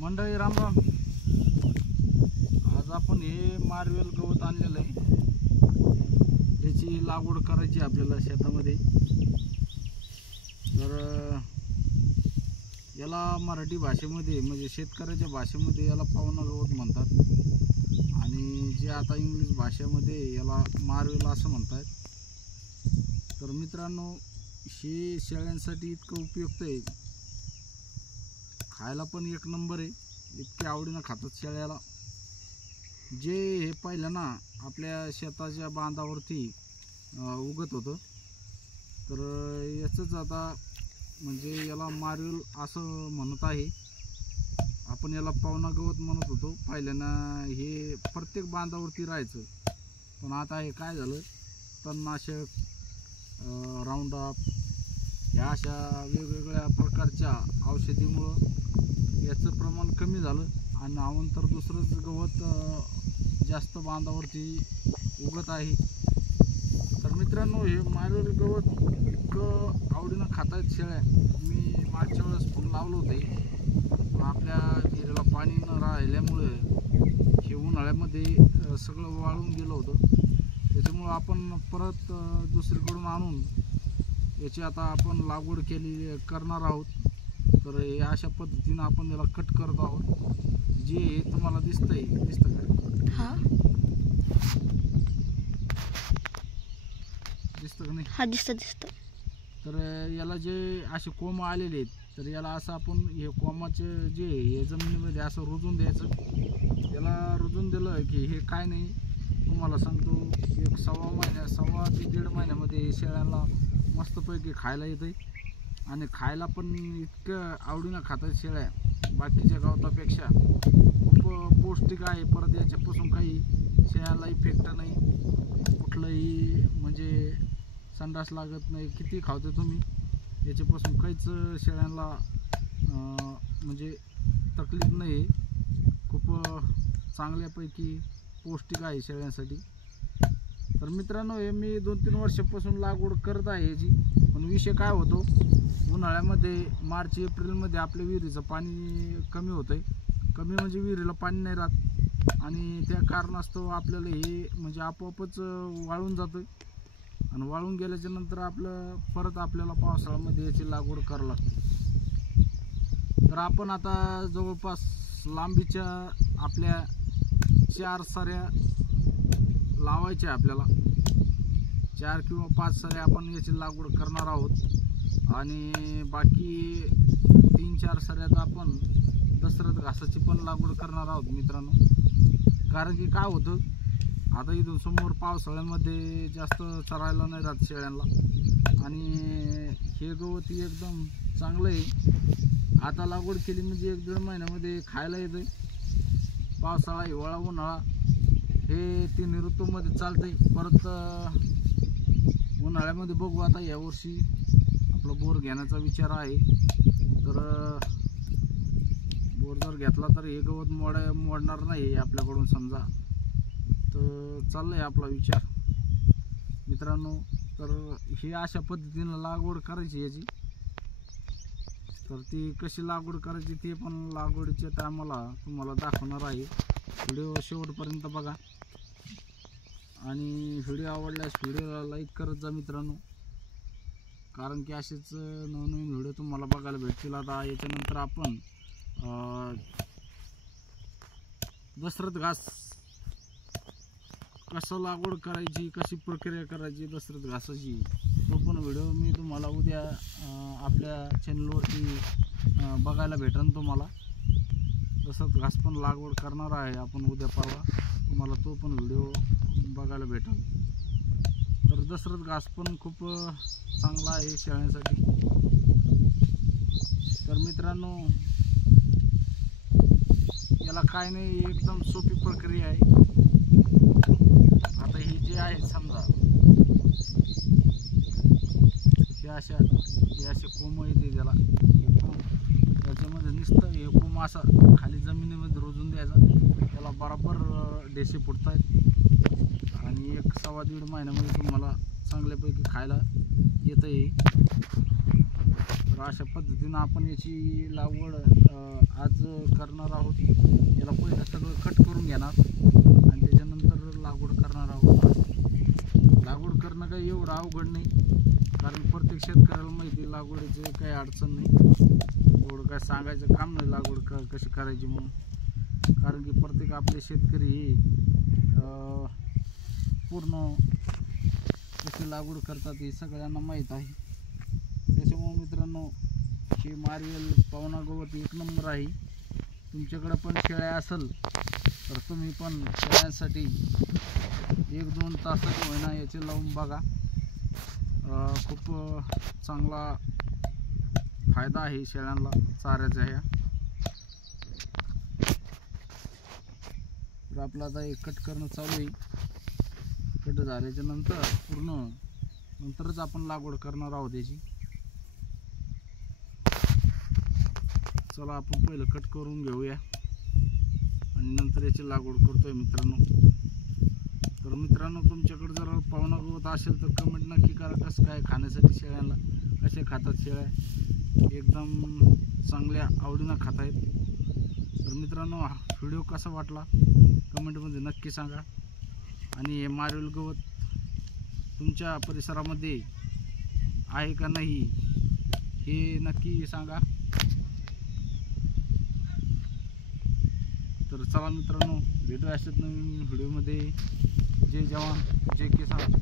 मंडळी राम राम. आज आपण हे मारवेल गवत आणलेलं आहे, त्याची लागवड करायची आपल्याला शेतामध्ये. तर याला मराठी भाषेमध्ये म्हणजे शेतकऱ्याच्या भाषेमध्ये याला पावणा गवत म्हणतात आणि जे आता इंग्लिश भाषेमध्ये याला मारवेल असं म्हणतात. तर मित्रांनो, हे शेळ्यांसाठी इतकं उपयुक्त आहे, खायला पण एक नंबर आहे. इतके आवडीनं खातात शेळ्याला. जे हे पहिलं ना आपल्या शेताच्या बांधावरती उगत होतं, तर याचंच आता म्हणजे याला मारवेल असं म्हणत आहे. आपण याला पावणा गवत म्हणत होतो पहिल्यानं. हे प्रत्येक बांधावरती राहायचं, पण आता हे काय झालं, तणनाशक, राऊंडअप ह्या अशा वेगवेगळ्या प्रकारच्या औषधीमुळं याचं प्रमाण कमी झालं आणि नावांतर दुसरंच गवत जास्त बांधावरती उगत आहे. तर मित्रांनो, हे मारवेल गवत इतकं आवडीनं खातायत शेळ्या. मी मागच्या वेळेस फोन लावलं होते, आपल्या विहिरीला पाणी न राहिल्यामुळे हे उन्हाळ्यामध्ये सगळं वाळून गेलं होतं. त्याच्यामुळं आपण परत दुसरीकडून आणून याची आता आपण लागवड करणार आहोत. तर हे अशा पद्धतीनं आपण याला कट करत आहोत. जे हे तुम्हाला दिसतं का? हां, दिसतं का नाही? हा दिसतं. तर याला जे असे कोंब आलेले आहेत, तर याला असं आपण हे कोंबाचे जे हे जमिनीमध्ये असं रुजून द्यायचं. याला रुजून दिलं की हे काय नाही, तुम्हाला सांगतो, एक सव्वा ते दीड महिन्यामध्ये शेळ्यांना मस्तपैकी खायला येतं. आणि खायला पण इतकं आवडीनं खातात शेळ्या, बाकीच्या गवतापेक्षा खूप पौष्टिक आहे. परत याच्यापासून काही शेळ्याला इफेक्ट नाही, कुठलंही म्हणजे संडास लागत नाही. किती खावते तुम्ही, याच्यापासून काहीच शेळ्यांना म्हणजे तकलीफ नाही. खूप चांगल्यापैकी पौष्टिक आहे शेळ्यांसाठी. तर मित्रांनो, हे मी 2-3 वर्षापासून लागवड करत आहे याची. पण विषय काय होतो, उन्हाळ्यामध्ये मार्च एप्रिलमध्ये आपल्या विहिरीचं पाणी कमी होतं आहे. कमी म्हणजे विहिरीला पाणी नाही राहत आणि त्या कारणास्तव आपल्याला हे म्हणजे आपोआपच वाळून जातं. आणि वाळून गेल्याच्या नंतर परत आपल्याला पावसाळ्यामध्ये याची लागवड करावी लागते. तर आपण आता जवळपास लांबीच्या आपल्या 4 साऱ्या लावायच्या. आपल्याला 4 किंवा 5 साऱ्या आपण याची लागवड करणार आहोत. आणि बाकी 3-4 साऱ्यात आपण दशरथ घासाची पण लागवड करणार आहोत मित्रांनो. कारण की काय होतं, आता इथून समोर पावसाळ्यामध्ये जास्त चरायला नाही राहत शेळ्यांना. आणि हे गवत एकदम चांगलं आहे. आता लागवड केली म्हणजे 1-1.5 महिन्यामध्ये खायला येतं. पावसाळा, हिवाळा, उन्हाळा हे 3 ऋतूमध्ये चालतंय. परत उन्हाळ्यामध्ये बघू आता यावर्षी आपला बोर घेण्याचा विचार आहे. तर बोर जर घेतला तर हे गवत मोडणार नाही आपल्याकडून समजा. तर चाललंय आपला विचार मित्रांनो. तर हे अशा पद्धतीनं लागवड करायची याची. तर ती कशी लागवड करायची ते पण लागवडीच्या टायमाला तुम्हाला दाखवणार आहे. व्हिडिओ शेवटपर्यंत बघा आणि व्हिडिओ आवडल्यास व्हिडिओला लाईक करत जा मित्रांनो. कारण की असेच नवनवीन व्हिडिओ तुम्हाला बघायला भेटतील. आता याच्यानंतर आपण दशरथ घास कसं लागवड करायची, कशी प्रक्रिया करायची दशरथ घासाची, तो पण व्हिडिओ मी तुम्हाला उद्या आपल्या चॅनलवरती बघायला भेटेल. तुम्हाला दशरथ घास पण लागवड करणार आहे आपण उद्या परवा, तुम्हाला तो पण व्हिडिओ बघायला भेटेल. तर दशरथ घास पण खूप चांगला आहे शेळ्यांसाठी. तर मित्रांनो, याला काय नाही, एकदम सोपी प्रक्रिया आहे. आता हे जे आहे समजा, हे असे कोंब येते त्याला. हे कोंब त्याच्यामध्ये नुसतं हे कोंब असा खाली जमिनीमध्ये रोजून द्यायचा. त्याला बरोबर डेसे फुटतायत आणि 1-1.5 महिन्यामध्ये तुम्हाला चांगल्यापैकी खायला येतं. हे तर तर अशा पद्धतीनं आपण याची लागवड आज करणार आहोत. याला पहिलं सगळं कट करून घेणार आणि त्याच्यानंतर लागवड करणार आहोत. लागवड करणं काही एवढं अवघड नाही, कारण प्रत्येक शेतकऱ्याला माहिती लागवडीची काही अडचण नाही. एवढं काय सांगायचं काम नाही लागवड कशी करायची म्हणून, कारण की प्रत्येक आपले शेतकरी हे पूर्ण कशी लागवड करतात हे सगळ्यांना माहीत आहे. त्याच्यामुळे मित्रांनो, हे मार्वेल पावना गवत एक नंबर आहे. तुमच्याकडे पण शेळ्या असेल तर तुम्ही पण शेळ्यांसाठी 1-2 तासात होईना याचे लावून बघा. खूप चांगला फायदा आहे शेळ्यांना चाऱ्याच्या ह्या. तर आपलं आता हे कट करणं चालू आहे. कट झाल्याच्या नंतर नंतरच आपण लागवड करणार आहोत याची. चला आपण पहिलं कट करून घेऊया आणि नंतर याची लागवड करतोय मित्रांनो. तर मित्रांनो, तुमच्याकडे जर पावना गवत असेल तर कमेंट नक्की करा. कसं काय खाण्यासाठी शेळ्यांना, कसे खातात शेळ्या, एकदम चांगल्या आवडीनं खात आहेत. तर मित्रांनो, हा व्हिडिओ कसा वाटला कमेंटमध्ये नक्की सांगा. आणि हे मार्वेल गवत तुमच्या परिसरामध्ये आहे का नाही हे नक्की सांगा. तर चला मित्रांनो, भेटूया अशाच नवीन व्हिडिओमध्ये. जय जवान जय किसान.